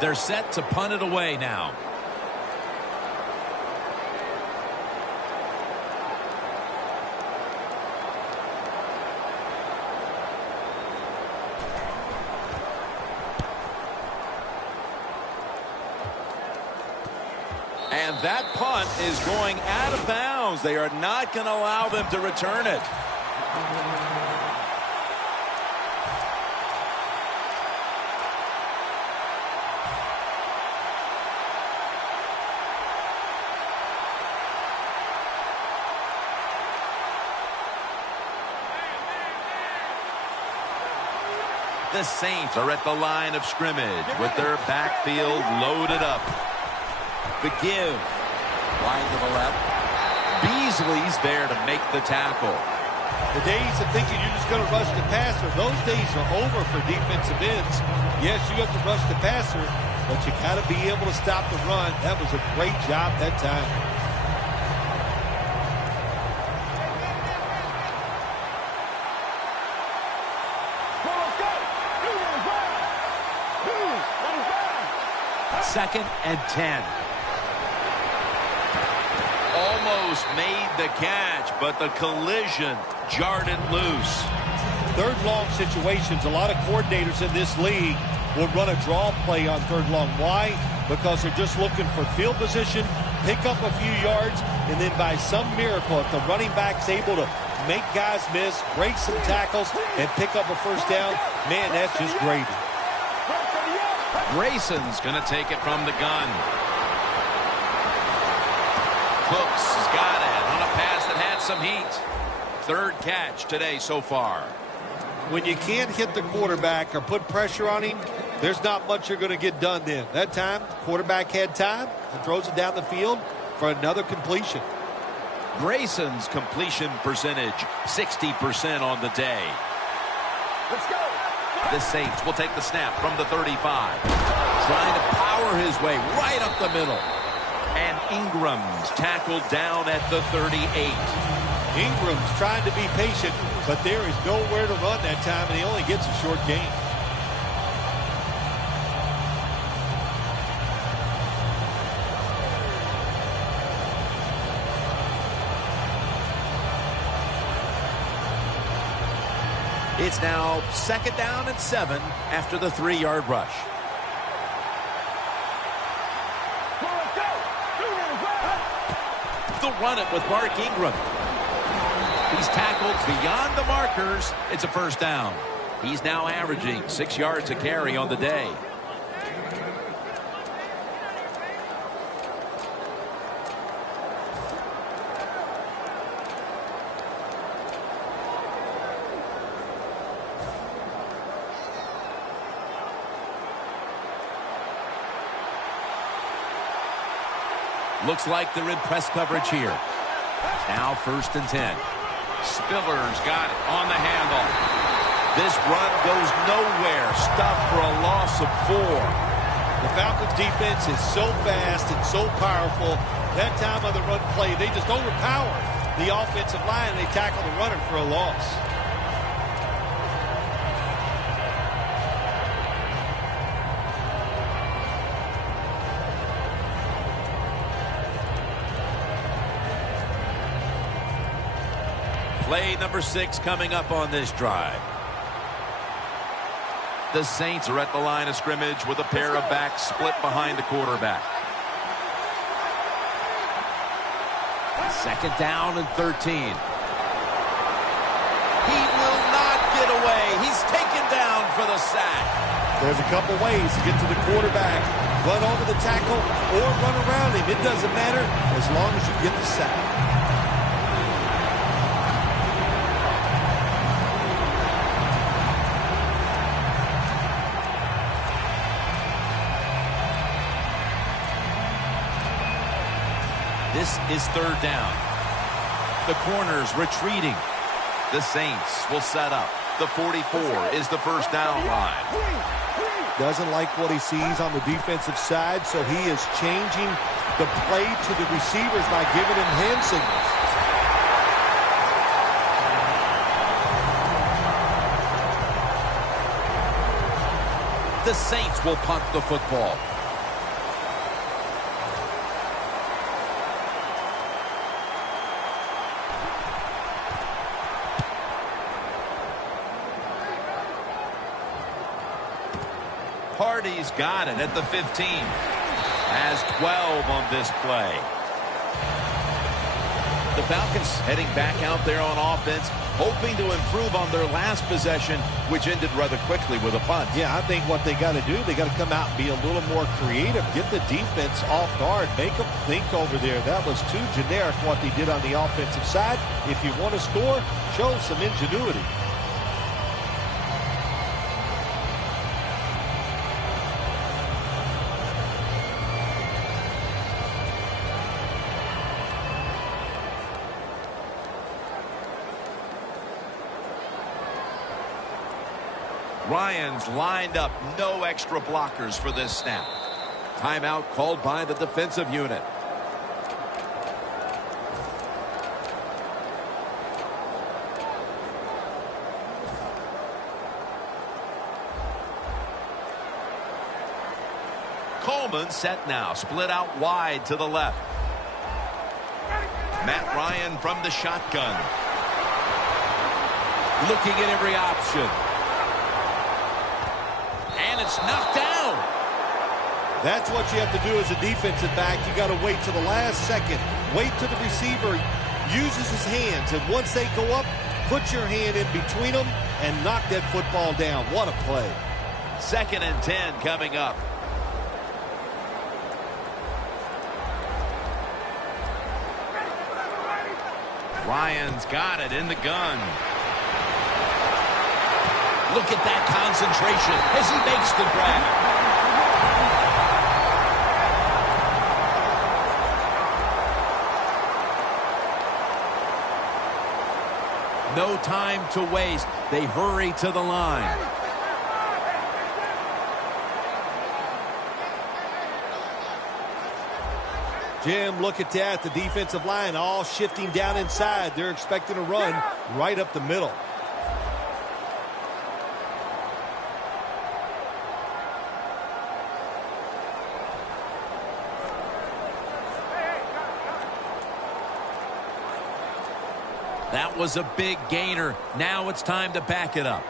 They're set to punt it away now. And that punt is going out of bounds. They are not going to allow them to return it. The Saints are at the line of scrimmage with their backfield loaded up. The give. Wide to the left. Beasley's there to make the tackle. The days of thinking you're just going to rush the passer, those days are over for defensive ends. Yes, you have to rush the passer, but you got to be able to stop the run. That was a great job that time. Second and 10. Almost made the catch, but the collision jarred it loose. 3rd long situations, a lot of coordinators in this league will run a draw play on 3rd long. Why? Because they're just looking for field position, pick up a few yards, and then by some miracle, if the running back's able to make guys miss, break some tackles, and pick up a 1st down, man, that's just gravy. Grayson's going to take it from the gun. Cooks has got it on a pass that had some heat. 3rd catch today so far. When you can't hit the quarterback or put pressure on him, there's not much you're going to get done then. That time, the quarterback had time and throws it down the field for another completion. Grayson's completion percentage, 60% on the day. Let's go. The Saints will take the snap from the 35. Trying to power his way right up the middle. And Ingram's tackled down at the 38. Ingram's trying to be patient, but there is nowhere to run that time, and he only gets a short gain. It's now 2nd down and 7 after the 3-yard rush. They'll run it with Mark Ingram. He's tackled beyond the markers. It's a 1st down. He's now averaging 6 yards a carry on the day. Looks like they're in press coverage here. Now 1st and 10. Spiller's got it on the handle. This run goes nowhere. Stopped for a loss of 4. The Falcons defense is so fast and so powerful. That time of the run play, they just overpower the offensive line. They tackle the runner for a loss. Play number 6 coming up on this drive. The Saints are at the line of scrimmage with a pair of backs split behind the quarterback. 2nd down and 13. He will not get away. He's taken down for the sack. There's a couple ways to get to the quarterback. Run over the tackle or run around him. It doesn't matter as long as you get the sack. This is 3rd down. The corner's retreating. The Saints will set up. The 44 is the 1st down line. Doesn't like what he sees on the defensive side, so he is changing the play to the receivers by giving him hand signals. The Saints will punt the football. Hardy's got it at the 15. Has 12 on this play. The Falcons heading back out there on offense, hoping to improve on their last possession, which ended rather quickly with a punt. Yeah, I think what they got to do, they got to come out and be a little more creative. Get the defense off guard. Make them think over there. That was too generic what they did on the offensive side. If you want to score, show some ingenuity. Ryan's lined up. No extra blockers for this snap. Timeout called by the defensive unit. Coleman set now. Split out wide to the left. Matt Ryan from the shotgun. Looking at every option. And it's knocked down. That's what you have to do as a defensive back. You got to wait to the last second. Wait till the receiver uses his hands. And once they go up, put your hand in between them and knock that football down. What a play. 2nd and 10 coming up. Ryan's got it in the gun. Look at that concentration as he makes the grab. No time to waste. They hurry to the line. Jim, look at that. The defensive line all shifting down inside. They're expecting a run right up the middle. That was a big gainer. Now it's time to back it up.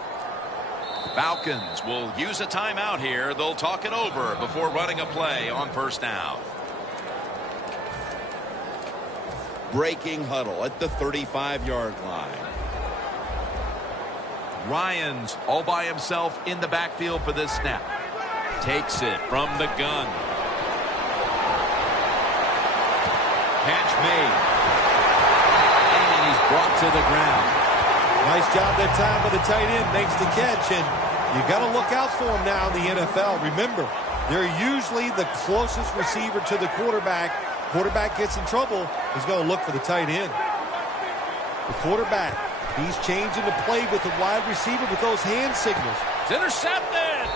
Falcons will use a timeout here. They'll talk it over before running a play on first down. Breaking huddle at the 35-yard line. Ryans all by himself in the backfield for this snap. Takes it from the gun. Catch made. And he's brought to the ground. Nice job that time by the tight end. Makes the catch, and you got to look out for him now in the NFL. Remember, they're usually the closest receiver to the quarterback. Quarterback gets in trouble, he's going to look for the tight end. The quarterback, he's changing the play with the wide receiver with those hand signals. It's intercepted.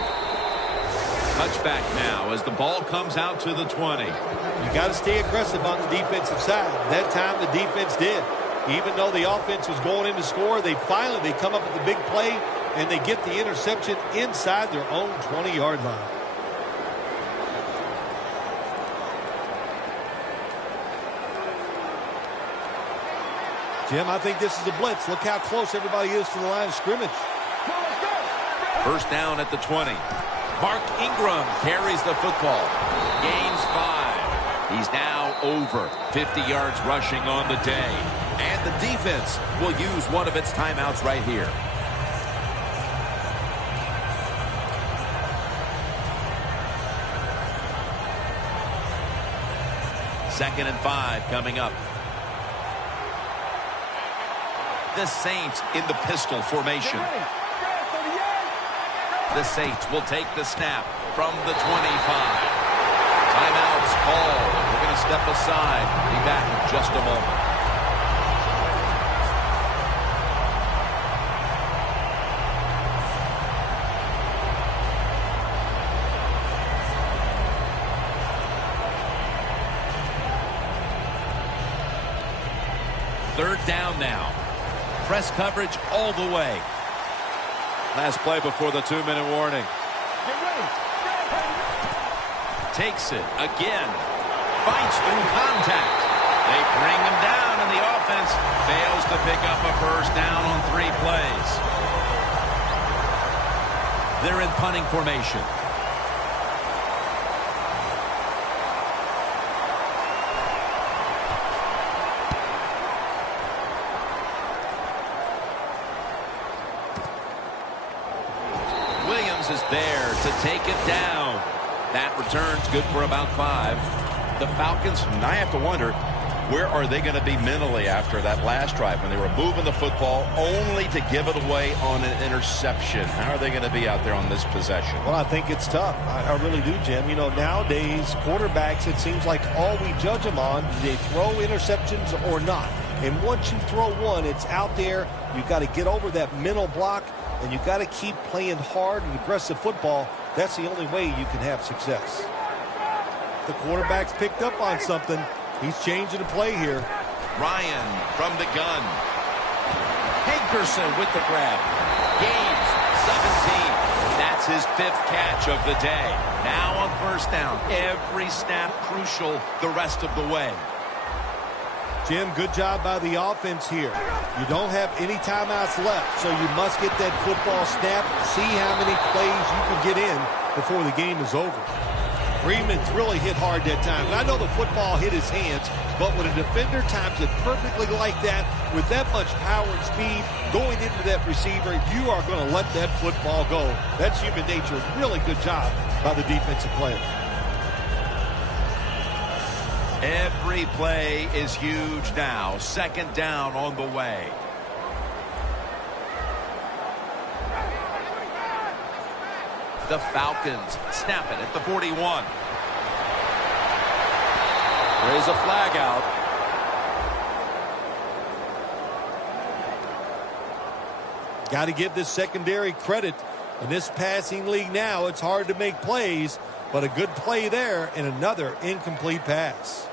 Touchback now as the ball comes out to the 20. You got to stay aggressive on the defensive side. That time the defense did. Even though the offense was going in to score, they come up with the big play, and they get the interception inside their own 20-yard line. Jim, I think this is a blitz. Look how close everybody is to the line of scrimmage. First down at the 20. Mark Ingram carries the football. Gains 5. He's now over 50 yards rushing on the day. And the defense will use one of its timeouts right here. Second and 5 coming up. The Saints in the pistol formation. The Saints will take the snap from the 25. Timeouts called. We're going to step aside. Be back in just a moment. Third down now. Press coverage all the way. Last play before the 2-minute warning. Takes it again. Fights through contact. They bring him down, and the offense fails to pick up a first down on 3 plays. They're in punting formation. Is there to take it down. That return's good for about 5. The Falcons, I have to wonder, where are they going to be mentally after that last drive when they were moving the football only to give it away on an interception? How are they going to be out there on this possession? Well, I think it's tough. I really do, Jim. You know, nowadays, quarterbacks, it seems like all we judge them on, do they throw interceptions or not? And once you throw one, it's out there. You've got to get over that mental block, and you've got to keep playing hard and aggressive football. That's the only way you can have success. The quarterback's picked up on something. He's changing the play here. Ryan from the gun. Hankerson with the grab. Gains 17. That's his 5th catch of the day. Now on first down. Every snap crucial the rest of the way. Jim, good job by the offense here. You don't have any timeouts left, so you must get that football snap, see how many plays you can get in before the game is over. Freeman's really hit hard that time. And I know the football hit his hands, but when a defender times it perfectly like that, with that much power and speed going into that receiver, you are going to let that football go. That's human nature. Really good job by the defensive player. Every play is huge now. Second down on the way. The Falcons snap it at the 41. Raise a flag out. Got to give this secondary credit. In this passing league now, it's hard to make plays, but a good play there and another incomplete pass.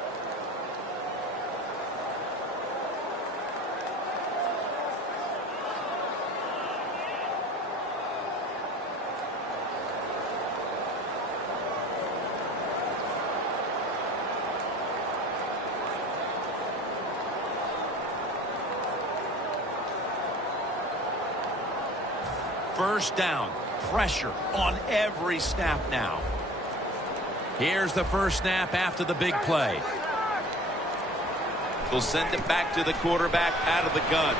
First down. Pressure on every snap now. Here's the first snap after the big play. They'll send it back to the quarterback out of the gun.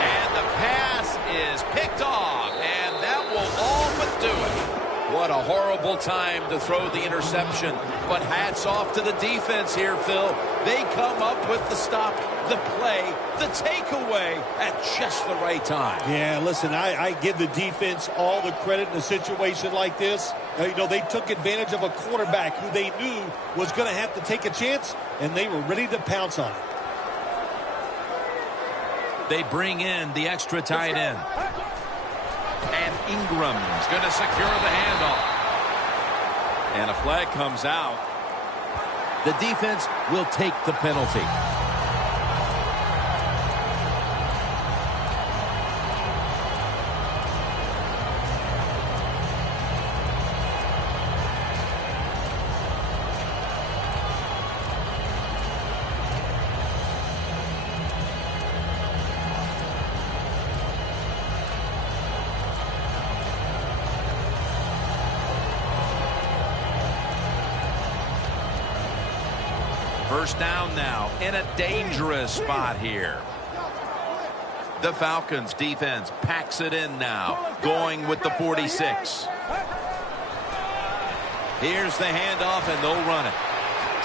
And the pass is picked off, and that will all but do it. What a horrible time to throw the interception. But hats off to the defense here, Phil. They come up with the stop, the play, the takeaway at just the right time. Yeah, listen, I give the defense all the credit in a situation like this. You know, they took advantage of a quarterback who they knew was going to have to take a chance, and they were ready to pounce on it. They bring in the extra tight end. And Ingram's going to secure the handoff. And a flag comes out. The defense will take the penalty. First down now in a dangerous spot here. The Falcons defense packs it in now, going with the 46. Here's the handoff, and they'll run it.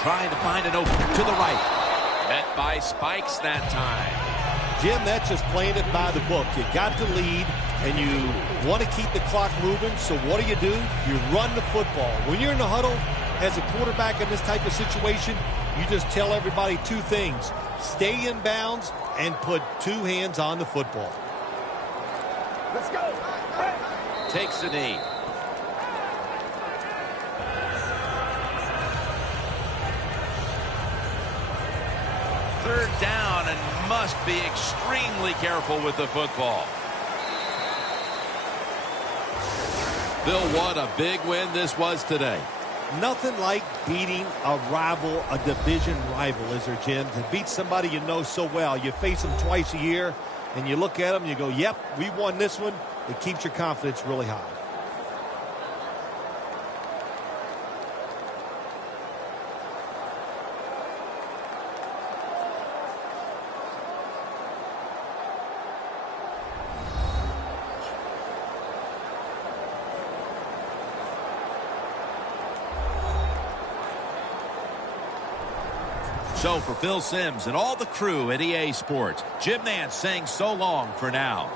Trying to find an open to the right. Met by Spikes that time. Jim, that's just playing it by the book. You got the lead, and you want to keep the clock moving, so what do? You run the football. When you're in the huddle as a quarterback in this type of situation, you just tell everybody two things. Stay in bounds and put two hands on the football. Let's go. Takes a knee. Third down, and must be extremely careful with the football. Bill, what a big win this was today. Nothing like beating a rival, a division rival, is there, Jim? To beat somebody you know so well. You face them twice a year, and you look at them and you go, yep, we won this one. It keeps your confidence really high. So for Phil Simms and all the crew at EA Sports, Jim Nantz saying so long for now.